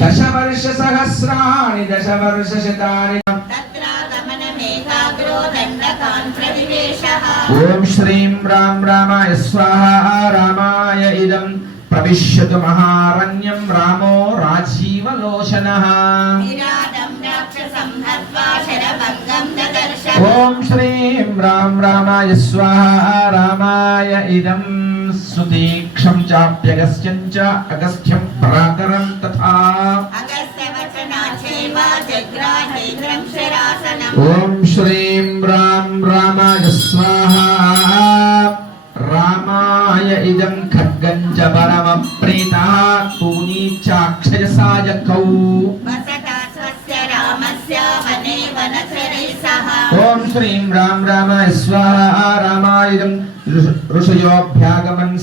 दशवर्षसहस्राणि दशवर्षशतानि ओम श्रीं राम रामाय स्वाहा रामाय इदं प्रविश्यतु महारण्यं रामो राजीवलोचनः ओम श्रीं राम रामाय स्वाहा रामाय इदं सुदीक्षं चाप्यगस्त्यं च अगस्त्यं प्रातरं तथा ओम श्रीं राम रामाय स्वाहा रामाय इदं खड्गं च परमप्रीतः पूनी चाक्षयसायकौ ओम श्रीं राम रामाय स्वाहा रामाय इदं ऋषयोऽभ्यागमन्